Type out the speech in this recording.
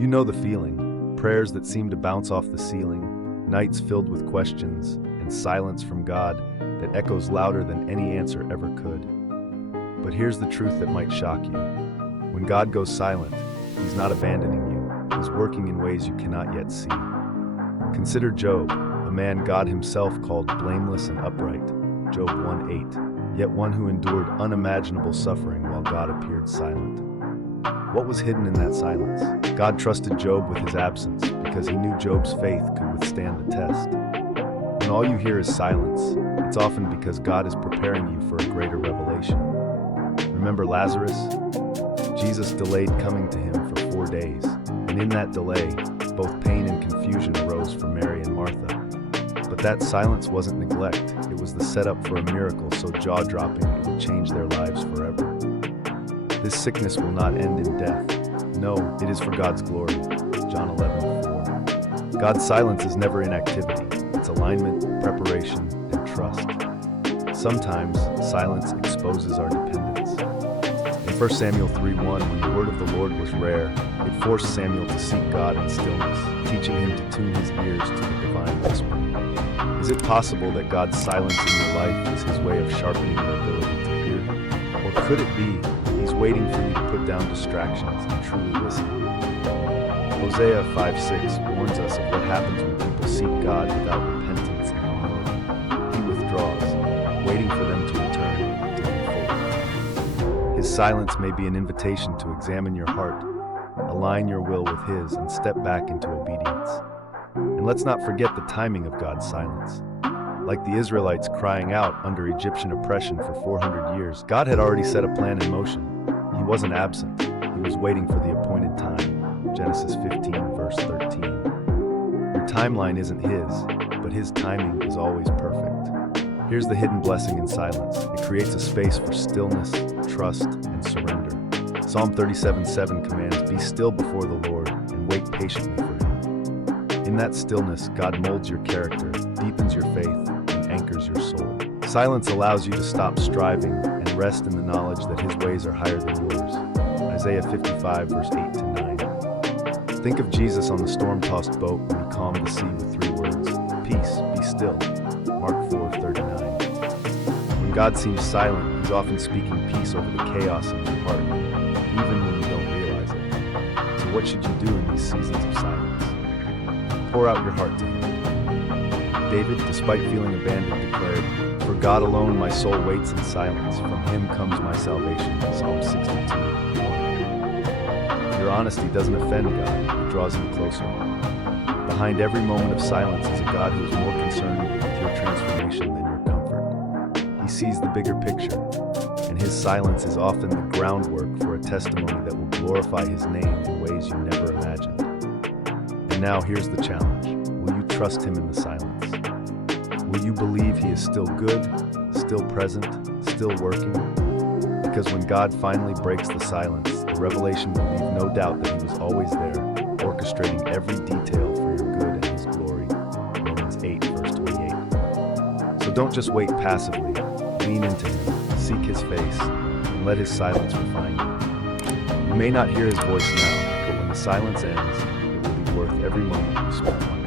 You know the feeling. Prayers that seem to bounce off the ceiling, nights filled with questions, and silence from God that echoes louder than any answer ever could. But here's the truth that might shock you. When God goes silent, He's not abandoning you. He's working in ways you cannot yet see. Consider Job, a man God Himself called blameless and upright, Job 1:8, yet one who endured unimaginable suffering while God appeared silent. What was hidden in that silence? God trusted Job with his absence because He knew Job's faith could withstand the test. When all you hear is silence, it's often because God is preparing you for a greater revelation. Remember Lazarus? Jesus delayed coming to him for 4 days, and in that delay, both pain and confusion arose for Mary and Martha. But that silence wasn't neglect, it was the setup for a miracle so jaw-dropping it would change their lives forever. This sickness will not end in death. No, it is for God's glory. John 11:4. God's silence is never inactivity. It's alignment, preparation, and trust. Sometimes, silence exposes our dependence. In 1 Samuel 3:1, when the word of the Lord was rare, it forced Samuel to seek God in stillness, teaching him to tune his ears to the divine whisper. Is it possible that God's silence in your life is His way of sharpening your ability to hear Him? Or could it be He's waiting for you to put down distractions and truly listen? Hosea 5:6 warns us of what happens when people seek God without repentance and humility. He withdraws, waiting for them to return to Him fully. His silence may be an invitation to examine your heart, align your will with His, and step back into obedience. And let's not forget the timing of God's silence. Like the Israelites crying out under Egyptian oppression for 400 years, God had already set a plan in motion. He wasn't absent. He was waiting for the appointed time. Genesis 15, verse 13. Your timeline isn't His, but His timing is always perfect. Here's the hidden blessing in silence. It creates a space for stillness, trust, and surrender. Psalm 37:7 commands, "Be still before the Lord and wait patiently for Him." In that stillness, God molds your character, deepens your faith, and anchors your soul. Silence allows you to stop striving and rest in the knowledge that His ways are higher than yours. Isaiah 55, verse 8-9. Think of Jesus on the storm-tossed boat when He calmed the sea with 3 words, "Peace, be still." Mark 4:39. When God seems silent, He's often speaking peace over the chaos in your heart, even when you don't realize it. So what should you do in these seasons of silence? Pour out your heart to Him. David, despite feeling abandoned, declared, "For God alone my soul waits in silence. From Him comes my salvation." Psalm 62:1. Your honesty doesn't offend God, it draws Him closer. Behind every moment of silence is a God who is more concerned with your transformation than your comfort. He sees the bigger picture, and His silence is often the groundwork for a testimony that will glorify His name in ways you never imagined. And now here's the challenge. Will you trust Him in the silence? Will you believe He is still good, still present, still working? Because when God finally breaks the silence, the revelation will leave no doubt that He was always there, orchestrating every detail for your good and His glory. Romans 8, verse 28. So don't just wait passively. Lean into Him, seek His face, and let His silence refine you. You may not hear His voice now, but when the silence ends, it will be worth every moment you spend.